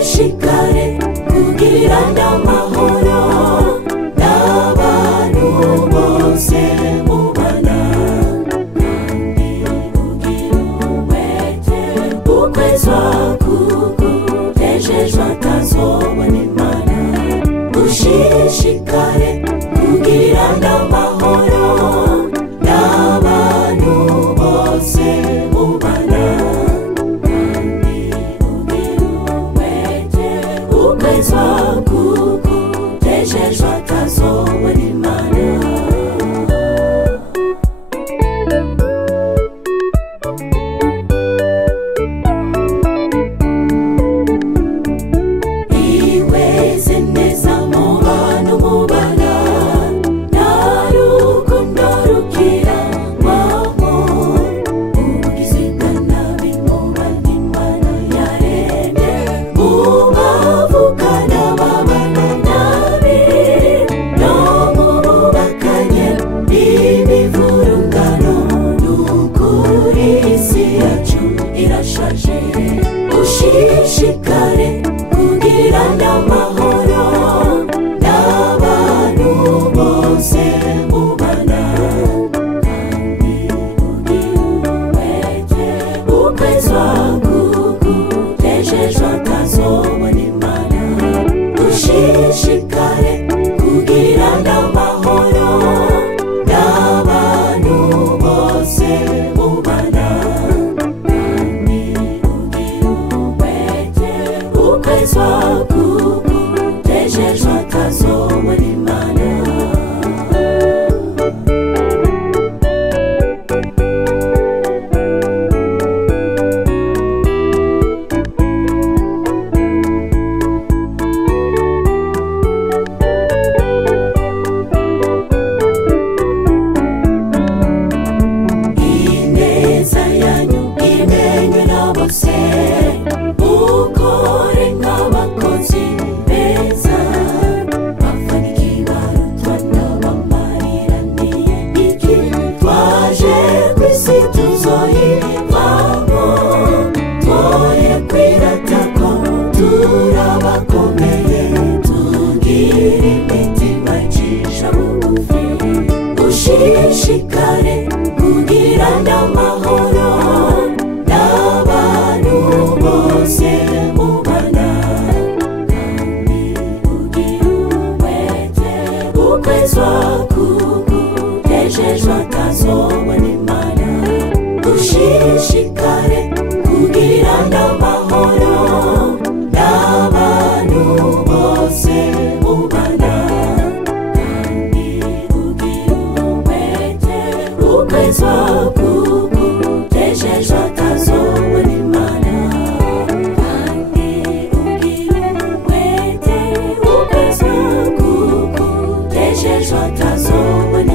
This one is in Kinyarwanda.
ushishikare kugirana amahoro n'abantu bose mubana kandi ugira umwete ukwezwa kugejejwe atazobona Imana ushishikare kugirana amahoro n'abantu bose mubana kandi ugira umwete ukwezwa kugejejwe atazobona Imana iweze neza mu bantu mubana nta rukundo rukirangwamo ubugizi bwa nabi mu bana Imana yaremye mu bavukana babana nabi no mu bubakanye imivurungano n'ukuri isi yacu irashaje ushishikare kugirana amahoro n'abantu bose mubana kandi ugira umwete ukwezwa kugejejwe atazobona Imana ushishikare kugirana amahoro n'abantu bose mubana kandi ugira umwete ukwezwa kugejejwe atazobona Imana ineza yanyu imenywe na bose ukore nk'abakozi beza bafana ikibarutwa n'abamariraniye iki twaje ku isi tuzoyivamo twoye kwirata ko turabakomeye tugira imitima icisha bugufi ushishikare kugirana amahoro n'abantu bose mubana kandi ugira umwete ukwezwa kugejejwe atazobona Imana ushishikare kugirana amahoro n'abantu bose mubana kandi ugira umwete ukwezwa kugejejwe atazobona Imana kandi ugira umwete ukwezwa kugejejwe atazobona